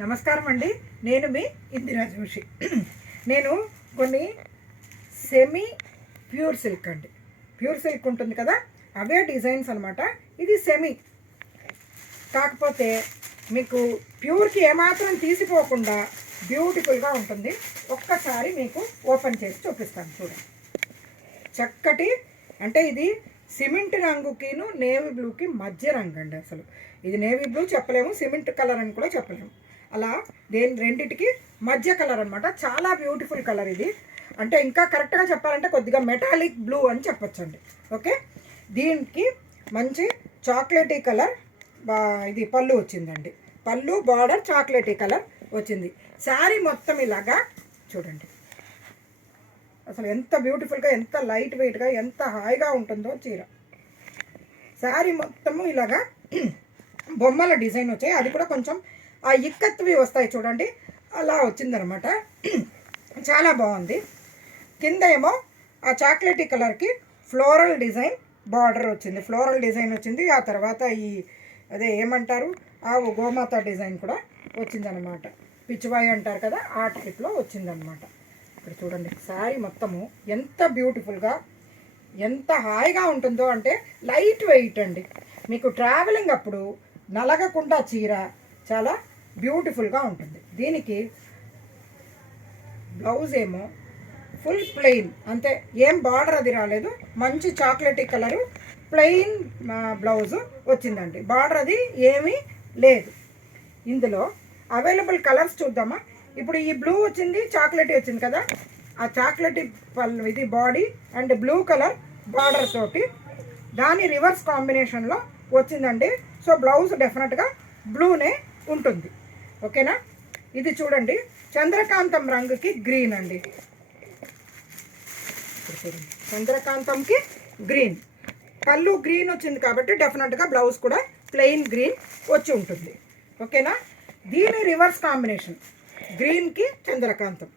నమస్కారం అండి. నేను మీ ఇందిరా జోషి. నేను కొన్ని సెమీ ప్యూర్ సిల్క్ అండి, ప్యూర్ సిల్క్ ఉంటుంది కదా, అవే డిజైన్స్ అనమాట. ఇది సెమీ, కాకపోతే మీకు ప్యూర్కి ఏమాత్రం తీసిపోకుండా బ్యూటిఫుల్గా ఉంటుంది. ఒక్కసారి మీకు ఓపెన్ చేసి చూపిస్తాను చూడండి. చక్కటి అంటే ఇది సిమెంట్ రంగుకిను నేవీ బ్లూకి మధ్య రంగు అండి. అసలు ఇది నేవీ బ్లూ చెప్పలేము, సిమెంట్ కలర్ అని కూడా చెప్పలేము. అలా రెండిటికి మధ్య కలర్ అనమాట. చాలా బ్యూటిఫుల్ కలర్ ఇది. అంటే ఇంకా కరెక్ట్గా చెప్పాలంటే కొద్దిగా మెటాలిక్ బ్లూ అని చెప్పొచ్చండి. ఓకే, దీనికి మంచి చాక్లెటీ కలర్ ఇది పళ్ళు వచ్చిందండి. పళ్ళు బార్డర్ చాక్లెటీ కలర్ వచ్చింది. శారీ మొత్తం ఇలాగా చూడండి. అసలు ఎంత బ్యూటిఫుల్గా, ఎంత లైట్ వెయిట్గా, ఎంత హాయిగా ఉంటుందో చీర. శారీ మొత్తము ఇలాగా బొమ్మల డిజైన్ వచ్చాయి. అది కూడా కొంచెం ఆ ఇక్కత్వి వస్తాయి చూడండి, అలా వచ్చిందనమాట. చాలా బాగుంది. కింద ఏమో ఆ చాక్లెటీ కలర్కి ఫ్లోరల్ డిజైన్ బార్డర్ వచ్చింది, ఫ్లోరల్ డిజైన్ వచ్చింది. ఆ తర్వాత ఈ అదే ఏమంటారు ఆ గోమాత డిజైన్ కూడా వచ్చిందనమాట. పిచ్చివాయి అంటారు కదా, ఆ టైప్లో వచ్చిందనమాట. ఇక్కడ చూడండి, శారీ మొత్తము ఎంత బ్యూటిఫుల్గా, ఎంత హాయిగా ఉంటుందో అంటే లైట్ వెయిట్ అండి. మీకు ట్రావెలింగ్ అప్పుడు నలగకుండా చీర చాలా బ్యూటిఫుల్గా ఉంటుంది. దీనికి బ్లౌజ్ ఏమో ఫుల్ ప్లెయిన్, అంతే, ఏం బార్డర్ అది రాలేదు. మంచి చాక్లెటీ కలరు ప్లెయిన్ బ్లౌజు వచ్చిందండి. బార్డర్ అది ఏమీ లేదు. ఇందులో అవైలబుల్ కలర్స్ చూద్దామా. ఇప్పుడు ఈ బ్లూ వచ్చింది, చాక్లెటీ వచ్చింది కదా, ఆ చాక్లెటీ ఇది body and blue colour border తోటి దాని రివర్స్ కాంబినేషన్లో వచ్చిందండి. సో బ్లౌజ్ డెఫినెట్గా బ్లూనే ఉంటుంది. ఓకేనా. ఇది చూడండి, చంద్రకాంతం రంగుకి గ్రీన్ అండి. చంద్రకాంతంకి గ్రీన్, పళ్ళు గ్రీన్ వచ్చింది కాబట్టి డెఫినెట్గా బ్లౌజ్ కూడా ప్లెయిన్ గ్రీన్ వచ్చి ఉంటుంది. ఓకేనా. దీని రివర్స్ కాంబినేషన్ గ్రీన్కి చంద్రకాంతం.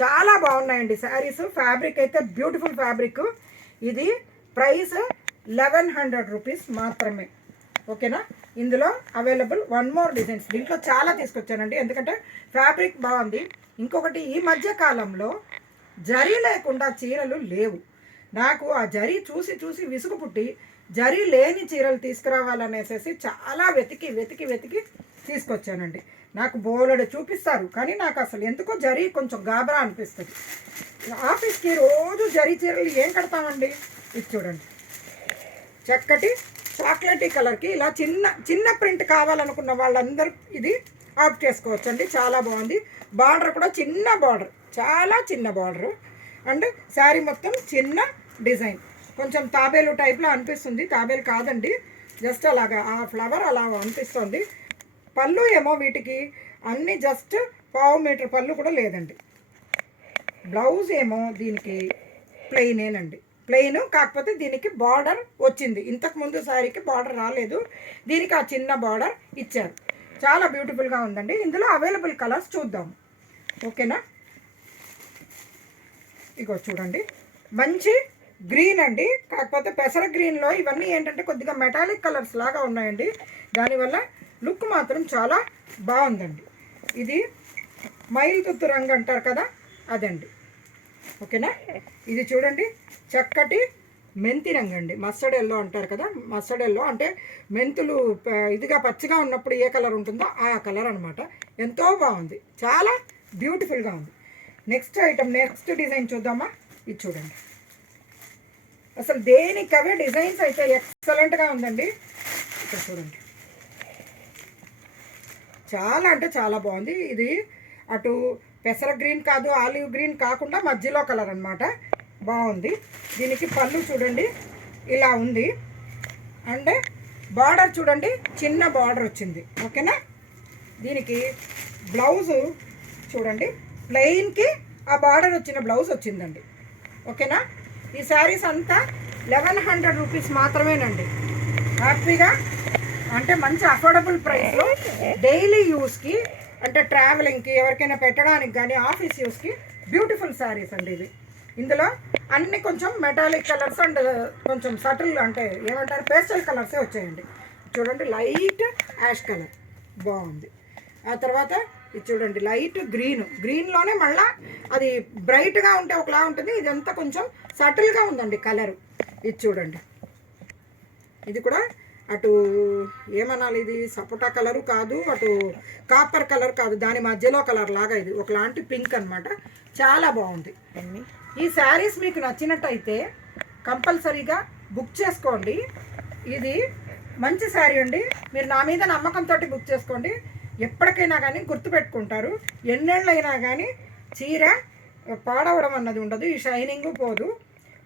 చాలా బాగున్నాయండి శారీస్. ఫ్యాబ్రిక్ అయితే బ్యూటిఫుల్ ఫ్యాబ్రిక్. ఇది ప్రైస్ 1100 రూపీస్ మాత్రమే. ఓకేనా. ఇందులో అవైలబుల్ వన్ మోర్ డిజైన్స్. దీంట్లో చాలా తీసుకొచ్చానండి, ఎందుకంటే ఫ్యాబ్రిక్ బాగుంది. ఇంకొకటి, ఈ మధ్య కాలంలో జరీ లేకుండా చీరలు లేవు. నాకు ఆ జరీ చూసి చూసి విసుగు పుట్టి జరీ లేని చీరలు తీసుకురావాలనేసి చాలా వెతికి తీసుకొచ్చానండి. నాకు బోలెడు చూపిస్తారు, కానీ నాకు అసలు ఎందుకో జరీ కొంచెం గాబరా అనిపిస్తుంది. ఆఫీస్కి రోజు జరీ చీరలు ఏం కడతామండి. ఇది చూడండి, చక్కటి చాక్లెటీ కలర్కి ఇలా చిన్న ప్రింట్ కావాలనుకున్న వాళ్ళందరూ ఇది ఆప్ట్ చేసుకోవచ్చండి. చాలా బాగుంది. బార్డర్ కూడా చిన్న బార్డర్, చాలా చిన్న బార్డరు. అండ్ శారీ మొత్తం చిన్న డిజైన్, కొంచెం తాబేలు టైప్లో అనిపిస్తుంది. తాబేలు కాదండి, జస్ట్ అలాగా ఆ ఫ్లవర్ అలా అనిపిస్తుంది. పళ్ళు ఏమో వీటికి అన్నీ జస్ట్ 1/2 మీటర్ పళ్ళు కూడా లేదండి. బ్లౌజ్ ఏమో దీనికి ప్లెయినేనండి, ప్లెయిన్. కాకపోతే దీనికి బార్డర్ వచ్చింది. ఇంతకుముందు శారీకి బార్డర్ రాలేదు, దీనికి ఆ చిన్న బార్డర్ ఇచ్చారు. చాలా బ్యూటిఫుల్గా ఉందండి. ఇందులో అవైలబుల్ కలర్స్ చూద్దాము. ఓకేనా. ఇగో చూడండి, మంచి గ్రీన్ అండి. కాకపోతే పెసర గ్రీన్లో ఇవన్నీ ఏంటంటే కొద్దిగా మెటాలిక్ కలర్స్ లాగా ఉన్నాయండి. దానివల్ల లుక్ మాత్రం చాలా బాగుందండి. ఇది మైల్ తుత్తు రంగు అంటారు కదా, అదండి. ఓకేనా. ఇది చూడండి, చక్కటి మెంతి రంగు అండి. మస్టర్డ్ ఎల్లో అంటారు కదా, మస్టర్డ్ ఎల్లో అంటే మెంతులు ఇదిగా పచ్చిగా ఉన్నప్పుడు ఏ కలర్ ఉంటుందో ఆ కలర్ అనమాట. ఎంతో బాగుంది, చాలా బ్యూటిఫుల్గా ఉంది. నెక్స్ట్ ఐటమ్, నెక్స్ట్ డిజైన్ చూద్దామా. ఇది చూడండి, అసలు దేనికవే డిజైన్స్ అయితే ఎక్సలెంట్గా ఉందండి. ఇక్కడ చూడండి, చాలా అంటే చాలా బాగుంది. ఇది అటు పెసర గ్రీన్ కాదు, ఆలివ్ గ్రీన్ కాకుండా మధ్యలో కలర్ అనమాట. బాగుంది. దీనికి పళ్ళు చూడండి ఇలా ఉంది. అండ్ బార్డర్ చూడండి, చిన్న బార్డర్ వచ్చింది. ఓకేనా. దీనికి బ్లౌజు చూడండి, ప్లెయిన్కి ఆ బార్డర్ వచ్చిన బ్లౌజ్ వచ్చిందండి. ఓకేనా. ఈ శారీస్ అంతా 1100 రూపీస్ మాత్రమేనండి. హ్యాపీగా అంటే మంచి అఫోర్డబుల్ ప్రైస్లో డైలీ యూస్కి, అంటే ట్రావెలింగ్కి, ఎవరికైనా పెట్టడానికి కానీ ఆఫీస్ యూస్కి బ్యూటిఫుల్ శారీస్ అండి ఇది. ఇందులో అన్ని కొంచెం మెటాలిక్ కలర్స్ అండ్ కొంచెం సటిల్ అంటే ఏమంటారు పేస్టల్ కలర్సే వచ్చాయండి. చూడండి, లైట్ యాష్ కలర్, బాగుంది. ఆ తర్వాత ఇది చూడండి లైట్ గ్రీన్లోనే మళ్ళీ అది బ్రైట్గా ఉంటే ఒకలా ఉంటుంది, ఇదంతా కొంచెం సటిల్గా ఉందండి కలరు. ఇది చూడండి, ఇది కూడా అటు ఏమనాలి, ఇది సపోటా కలరు కాదు, అటు కాపర్ కలర్ కాదు, దాని మధ్యలో కలర్ లాగా ఇది ఒకలాంటి పింక్ అనమాట. చాలా బాగుంది. ఈ శారీస్ మీకు నచ్చినట్టయితే కంపల్సరీగా బుక్ చేసుకోండి. ఇది మంచి శారీ అండి, మీరు నా మీద నమ్మకంతో బుక్ చేసుకోండి. ఎప్పటికైనా కానీ గుర్తుపెట్టుకుంటారు, ఎన్నేళ్ళైనా కానీ చీర పాడవడం అన్నది ఉండదు, ఈ షైనింగ్ పోదు,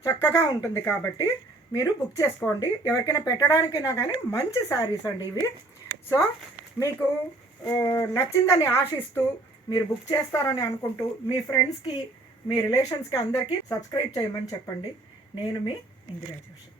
చక్కగా ఉంటుంది. కాబట్టి మీరు బుక్ చేసుకోండి. ఎవరికైనా పెట్టడానికైనా కానీ మంచి శారీస్ అండి ఇవి. సో మీకు నచ్చిందని ఆశిస్తూ మీరు బుక్ చేస్తారని అనుకుంటూ మీ ఫ్రెండ్స్కి, మీ రిలేషన్స్కి అందరికీ సబ్స్క్రైబ్ చేయమని చెప్పండి. నేను మీ ఇందిరా జోషి.